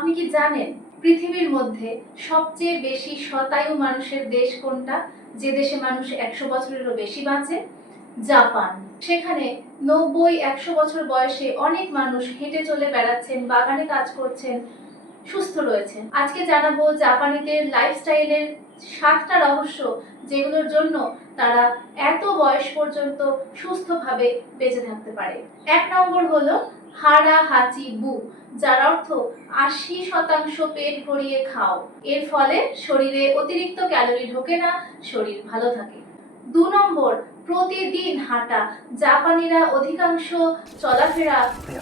আপনি কি জানেন পৃথিবীর মধ্যে সবচেয়ে বেশি শতায়ু মানুষের দেশ কোনটা, যে দেশে মানুষ 100 বছরেরও বেশি বাঁচে? জাপান। সেখানে 90-100 বছর বয়সে অনেক মানুষ হেঁটে চলে বেড়াচ্ছেন, বাগানে কাজ করছেন, সুস্থ রয়েছেন। আজকে জানাবো জাপানিদের লাইফস্টাইলের 7টা রহস্য, যেগুলোর জন্য তারা এত বয়স পর্যন্ত সুস্থভাবে বেঁচে থাকতে পারে। 1 নম্বর হলো হারা হাচি বু, যার অর্থ 80% পেট ভরিয়ে খাও। এর ফলে শরীরে অতিরিক্ত ক্যালোরি ঢোকে না, শরীর ভালো থাকে। 2 নম্বর প্রতিদিন হাঁটা। জাপানিরা অধিকাংশ চলাফেরা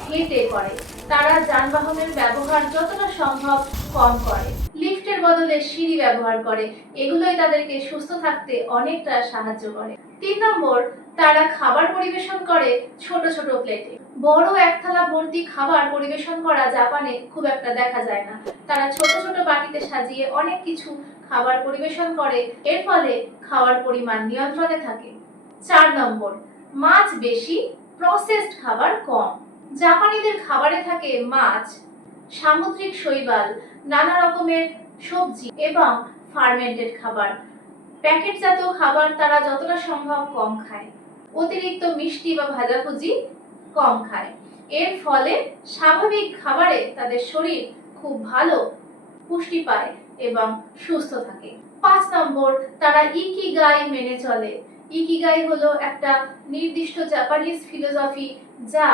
হেঁটে করে। তারা যানবাহনের ব্যবহার যতটা সম্ভব কম করে, লিফটের বদলে সিঁড়ি ব্যবহার করে। এগুলোই তাদেরকে সুস্থ থাকতে অনেকটা সাহায্য করে। 3 নম্বর তারা খাবার পরিবেশন করে ছোট ছোট প্লেটে। বড় এক থালা ভর্তি খাবার পরিবেশন করা জাপানে খুব একটা দেখা যায় না। তারা ছোট ছোট বাটিতে সাজিয়ে অনেক কিছু খাবার পরিবেশন করে। এর ফলে খাওয়ার পরিমাণ নিয়ন্ত্রণে থাকে। 4 নম্বর মাছ বেশি, প্রসেসড খাবার কম। জাপানিদের খাবারে থাকে মাছ, সামুদ্রিক শৈবাল, নানা রকমের সবজি এবং ফার্মেন্টেড খাবার। প্যাকেটজাত খাবার তারা যতটা সম্ভব কম খায়। অতিরিক্ত মিষ্টি বা ভাজাভুজি কম খায়। এর ফলে স্বাভাবিক খাবারে তাদের শরীর খুব ভালো পুষ্টি পায় এবং সুস্থ থাকে। 5 নম্বর তারা ইকিগাই মেনে চলে। ইকিগাই হলো একটা নির্দিষ্ট জাপানিজ ফিলোসফি, যা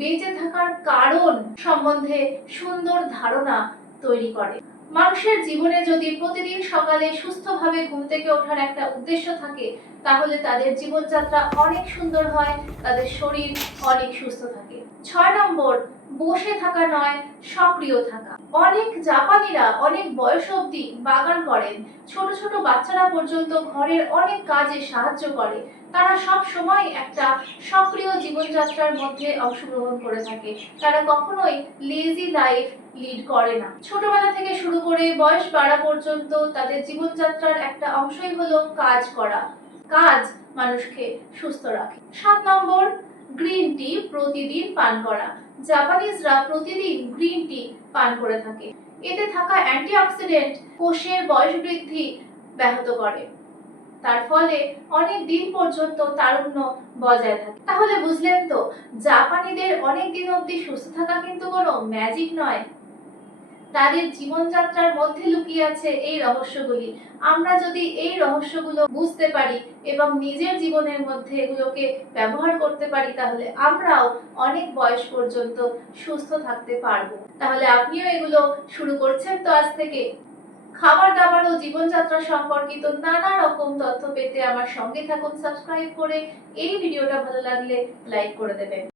বেঁচে থাকার কারণ সম্বন্ধে সুন্দর ধারণা তৈরি করে। মানুষের জীবনে যদি প্রতিদিন সকালে সুস্থভাবে ঘুম থেকে ওঠার একটা উদ্দেশ্য থাকে, তাহলে তাদের জীবনযাত্রা অনেক সুন্দর হয়, তাদের শরীর অনেক সুস্থ থাকে। 6 নম্বর বসে থাকা নয়, সক্রিয় থাকা। অনেক জাপানিরা অনেক বয়স অবধি বাগান করেন। ছোট ছোট বাচ্চারা পর্যন্ত ঘরের অনেক কাজে সাহায্য করে। তারা সব সময় একটা সক্রিয় জীবনযাত্রার মধ্যে অংশগ্রহণ করে থাকে। তারা কখনোই লেজি লাইফ লিড করে না। ছোটবেলা থেকে শুরু করে বয়স বাড়া পর্যন্ত তাদের জীবনযাত্রার একটা অংশই হলো কাজ করা। কাজ মানুষকে সুস্থ রাখে। 7 নম্বর গ্রিন টি প্রতিদিন পান করা। জাপানিজরা প্রতিদিন গ্রিন টি পান করে থাকে। এতে থাকা অ্যান্টিঅক্সিডেন্ট কোষের বয়স বৃদ্ধি ব্যাহত করে। তার ফলে অনেক দিন পর্যন্ত তারুণ্য বজায় থাকে। তাহলে বুঝলেন তো, জাপানিদের অনেক দিন অবধি সুস্থ থাকা কিন্তু কোনো ম্যাজিক নয়। তাদের জীবনযাত্রার মধ্যে লুকিয়ে আছে এই রহস্যগুলি। আমরা যদি এই রহস্যগুলো বুঝতে পারি এবং নিজের জীবনের মধ্যে এগুলোকে ব্যবহার করতে পারি, তাহলে আমরাও অনেক বয়স পর্যন্ত সুস্থ থাকতে পারবো। তাহলে আপনিও এগুলো শুরু করছেন তো আজ থেকে। খাবার দাবার ও জীবনযাত্রা সম্পর্কিত নানা রকম তথ্য পেতে আমার সঙ্গে থাকুন সাবস্ক্রাইব করে। এই ভিডিওটা ভালো লাগলে লাইক করে দেবেন।